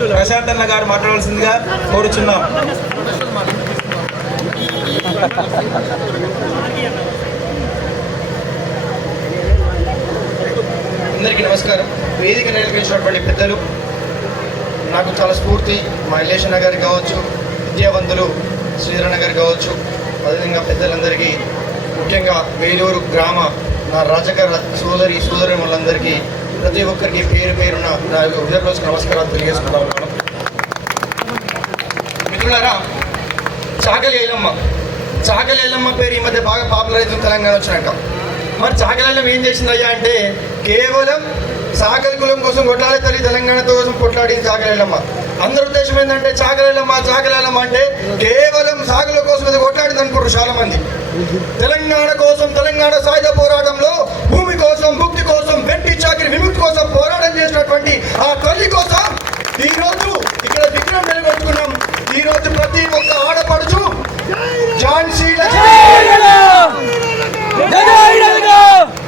ప్రశాంత్ అన్న గారు మాట్లాడాల్సిందిగా కోరుచున్నాం. అందరికీ నమస్కారం. వేదిక నిర్వహించినటువంటి పెద్దలు, నాకు చాలా స్ఫూర్తి మా ఇలేషన్ గారికి కావచ్చు, విద్యావంతులు శ్రీధరణ గారికి కావచ్చు, అదేవిధంగా పెద్దలందరికీ, ముఖ్యంగా వేలూరు గ్రామ నా రాజకీయ సోదరి వాళ్ళందరికీ ప్రతి ఒక్కరికి పేరు పేరున నా యొక్క హృదయపూర్వక నమస్కారాలు తెలియజేసుకుంటా ఉన్నాను. మిత్రులారా, చాకలి ఐలమ్మ పేరు ఈ మధ్య బాగా పాపులర్ అవుతుంది తెలంగాణ వచ్చినాక. మరి చాకలి ఐలమ్మ ఏం చేసిందయ్యా అంటే, కేవలం సాకలి కులం కోసం కొట్లాడే తల్లి, తెలంగాణ కోసం కొట్లాడింది చాకలి ఐలమ్మ. అందరి ఉద్దేశం ఏంటంటే చాకలి ఐలమ్మ అంటే కేవలం సాకల కోసం ఇది కొట్లాడింది అనుకుంటారు చాలా మంది. తెలంగాణ కోసం, తెలంగాణ సాయుధ పోరాటంలో భూమి కోసం, భుక్తి కోసం, వెంటి చాకిరి విముక్తి కోసం పోరాటం చేసినటువంటి ఆ తల్లి కోసం ఈరోజు ఇక్కడ విగ్రహం నిలబెట్టుకున్నాం. ఈరోజు ప్రతి ఒక్క ఆడపడుచు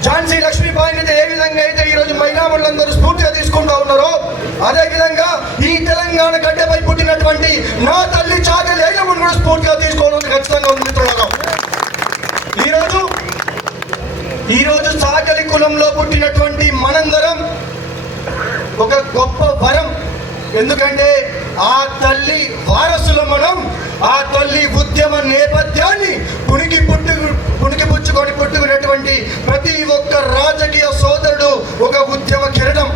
ఝాన్సీ లక్ష్మీబాయిని ఏ విధంగా అయితే ఈరోజు మహిళామణులందరూ స్ఫూర్తిగా తీసుకుంటూ ఉన్నారో, అదేవిధంగా ఈ తెలంగాణ గడ్డపై పుట్టినటువంటి నా తల్లి చాకలి ఐలమ్మను కూడా స్ఫూర్తిగా తీసుకోవడం ఖచ్చితంగా ఉంది. మిత్రులారా, ఈరోజు చాకలి కులంలో పుట్టినటువంటి మనందరం ఒక గొప్ప వరం. ఎందుకంటే ఆ తల్లి వారసుల మనం, ఆ తల్లి ఉద్యమ నేపథ్యాన్ని పుచ్చుకొని పుట్టుకున్నటువంటి ప్రతి ఒక్క రాజకీయ సోదరుడు ఒక ఉద్యమ కిరణం.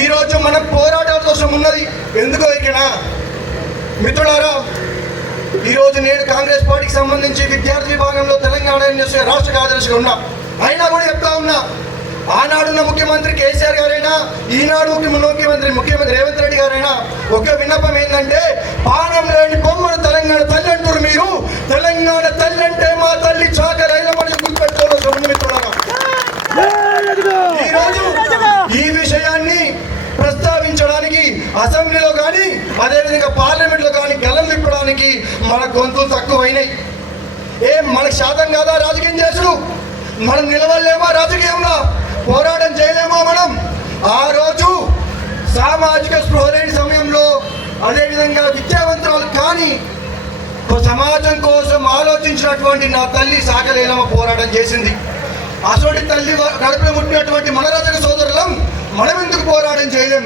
ఈరోజు మనం పోరాటాల కోసం ఉన్నది ఎందుకో ఇక్కడ మిత్రులారా, ఈరోజు నేను కాంగ్రెస్ పార్టీకి సంబంధించి విద్యార్థి విభాగంలో తెలంగాణ రాష్ట్ర కార్యదర్శిగా ఉన్నా. అయినా కూడా చెప్తా ఉన్నా, ఆనాడున్న ముఖ్యమంత్రి కేసీఆర్ గారైనా, ఈనాడు ముఖ్యమంత్రి రేవంత్ రెడ్డి గారైనా ఒక విన్నపం ఏంటంటే, పానం లేని బొమ్మను తెలంగాణ తల్లి అంటారు మీరు. తెలంగాణ తల్లి అంటే మా తల్లి చాకలి ఐలమ్మని గుర్తుపెట్టుకోవాల్సి ఉంది. మిత్రులారా, ఈరోజు ఈ విషయాన్ని ప్రస్తావించడానికి అసెంబ్లీలో కానీ, అదేవిధంగా పార్లమెంట్లో కానీ గలం విప్పడానికి మన గొంతులు తక్కువైనాయి. మనకు శాతం కాదా రాజకీయం చేసుడు? మనం నిలవలేమా రాజకీయంలో? పోరాటం చేయలేమా మనం? ఆ రోజు సామాజిక స్పృహ లేని సమయంలో, అదేవిధంగా విద్యావంతురాలు కానీ సమాజం కోసం ఆలోచించినటువంటి నా తల్లి చాకలి ఐలమ్మ పోరాటం చేసింది. అసోటి తల్లి గడపలో ముట్టినటువంటి మన రాజకీయ సోదరులం మనం ఎందుకు పోరాటం చేయలేం?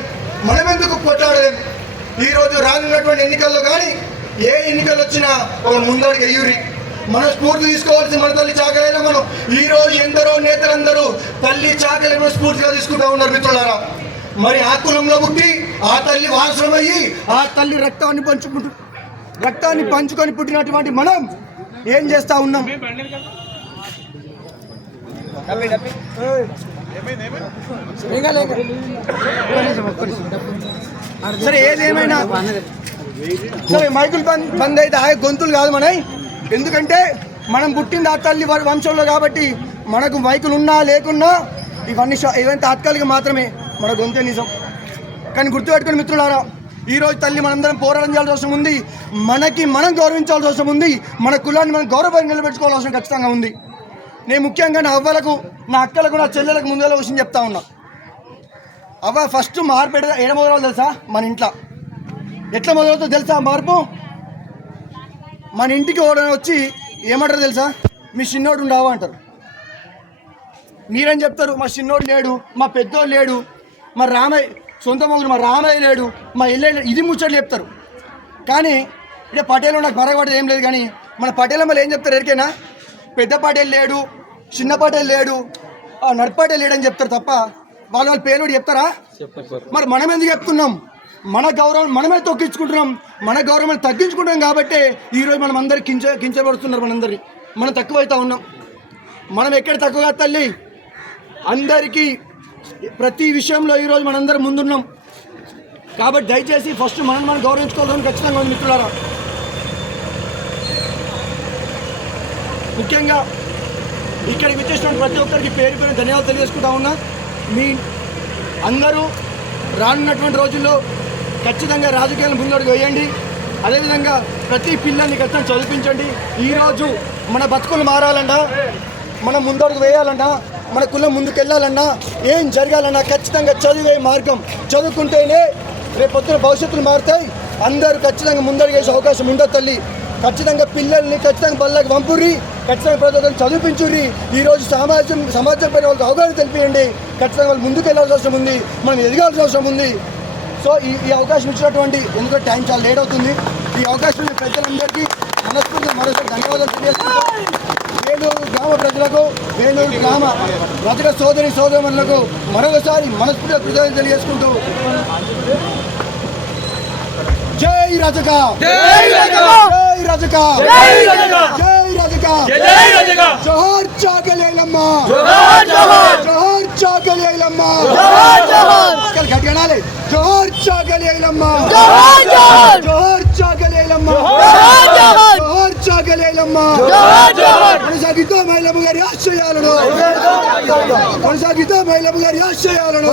మనం ఎందుకు కొట్లాడలేం? ఈరోజు రానున్నటువంటి ఎన్నికల్లో కానీ ఏ ఎన్నికలు వచ్చినా ఒక ముందడుగు ఎయ్యూరి. మనం స్ఫూర్తి తీసుకోవాల్సి మన తల్లి చాకలి ఐలమ్మను. ఈ రోజు ఎందరో నేతలందరూ తల్లి చాకలి ఐలమ్మను స్ఫూర్తిగా తీసుకుంటూ ఉన్నారు. మిత్రులారా, మరి ఆ కులంలో పుట్టి ఆ తల్లి వారసులమయ్యి ఆ తల్లి రక్తాన్ని పంచుకొని పుట్టినటువంటి మనం ఏం చేస్తా ఉన్నాం? సరే, ఏదేమైనా సరే, మైకులు బంద్ అయితే ఆ గొంతులు కాదు మనవి. ఎందుకంటే మనం పుట్టింది ఆ తల్లి వంశంలో కాబట్టి మనకు మైకులు ఉన్నా లేకున్నా ఇవన్నీ తాత్కాలిక మాత్రమే. మన గొంతే నిజం. కానీ గుర్తుపెట్టుకుని మిత్రులారా, ఈరోజు తల్లి మనందరం పోరాటం చేయాల్సిన అవసరం ఉంది. మనకి మనం గౌరవించాల్సిన అవసరం ఉంది. మన కులాన్ని మనం గౌరవంగా నిలబెట్టుకోవాల్సిన అవసరం ఖచ్చితంగా ఉంది. నేను ముఖ్యంగా నా అవ్వలకు, నా అక్కలకు, నా చెల్లెలకు ముందుగా విషయం చెప్తా ఉన్నా. అవ్వ ఫస్ట్ మార్పు ఏడ మొదలవుతుందో తెలుసా? మన ఇంట్లో. ఎట్లా మొదలవుతుందో తెలుసా మార్పు? మన ఇంటికి ఓడని వచ్చి ఏమంటారు తెలుసా? మీ చిన్నోడు ఉండవా అంటారు. మీరేం చెప్తారు? మా చిన్నోడు లేడు, మా పెద్దోడు లేడు, మా రామయ్య సొంత మొగుడు మా రామయ్య లేడు, మా ఇల్లు ఇది ముచ్చట్లు చెప్తారు. కానీ ఇక్కడ పటేలు నాకు బరగబడేది ఏం లేదు. కానీ మన పటేలమ్మలు ఏం చెప్తారు? ఎరికైనా పెద్ద పటేలు లేడు, చిన్న పటేలు లేడు, నడిపటేలు లేడని చెప్తారు తప్ప వాళ్ళ పేరు చెప్తారా? మరి మనం ఎందుకు చెప్తున్నాం? మన గౌరవం మనమే తొక్కించుకుంటున్నాం. మన గౌరవాన్ని తగ్గించుకుంటాం కాబట్టి ఈరోజు మనం అందరికి కించబడుతున్నారు. మనందరినీ మనం తక్కువైతా ఉన్నాం. మనం ఎక్కడ తక్కువగా తల్లి? అందరికీ ప్రతి విషయంలో ఈరోజు మనందరం ముందున్నాం. కాబట్టి దయచేసి ఫస్ట్ మనం గౌరవించుకోవాలని ఖచ్చితంగా ఉంది. మిత్రులారా, ముఖ్యంగా ఇక్కడికి వచ్చేసిన ప్రతి ఒక్కరికి పేరు పేరు ధన్యవాదాలు తెలియజేసుకుంటా ఉన్నా. మీ అందరూ రానున్నటువంటి రోజుల్లో ఖచ్చితంగా రాజకీయాలను ముందడుగు వేయండి. అదేవిధంగా ప్రతి పిల్లల్ని ఖచ్చితంగా చదివించండి. ఈరోజు మన బతుకులు మారాలన్నా, మనం ముందడుగు వేయాలన్నా, మన కులం ముందుకు వెళ్ళాలన్నా, ఏం జరగాలన్నా ఖచ్చితంగా చదివే మార్గం. చదువుకుంటేనే రేపొద్దున భవిష్యత్తులు మారుతాయి. అందరూ ఖచ్చితంగా ముందడుగేసే అవకాశం ఉండదు తల్లి. ఖచ్చితంగా పిల్లల్ని ఖచ్చితంగా బళ్ళకి పంపుర్రి, ఖచ్చితంగా ప్రతి ఒక్కరిని చదివించుర్రి. ఈరోజు సమాజం పైన వాళ్ళకి అవగాహన తెలిపియండి. ఖచ్చితంగా వాళ్ళు ముందుకు వెళ్ళాల్సిన అవసరం ఉంది, మనం ఎదగాల్సిన అవసరం ఉంది. సో ఈ అవకాశం ఇచ్చినటువంటి, ఎందుకంటే టైం చాలా లేట్ అవుతుంది, ఈ అవకాశం ప్రజలందరికీ మనస్ఫూర్తిగా మరోసారి ధన్యవాదాలు తెలియజేస్తున్నాను. వేణూరు గ్రామ ప్రజలకు, వేణూరు గ్రామ రజక సోదరులకు మరొకసారి మనస్ఫూర్తిగా కృతజ్ఞతలు తెలియజేసుకుంటూ జై రజక, జై రజక, జై రజక, జై రజక, జై రజక, జోహార్ చాకలి ఐలమ్మ, జోహార్ జోహార్, జోహార్ చాకలి ఐలమ్మ, జోహార్ జోహార్, గట్టిగానాలి, జోహార్ చాకలి ఐలమ్మ, జోహార్ జోహార్, జోహార్ చాకలి ఐలమ్మ, జోహార్ జోహార్, జోహార్ చాకలి ఐలమ్మ, జోహార్ జోహార్. కొనసాగిద్దాం ఐలమ్మ గారి ఆశయాలను, కొనసాగిద్దాం ఐలమ్మ గారి ఆశయాలను.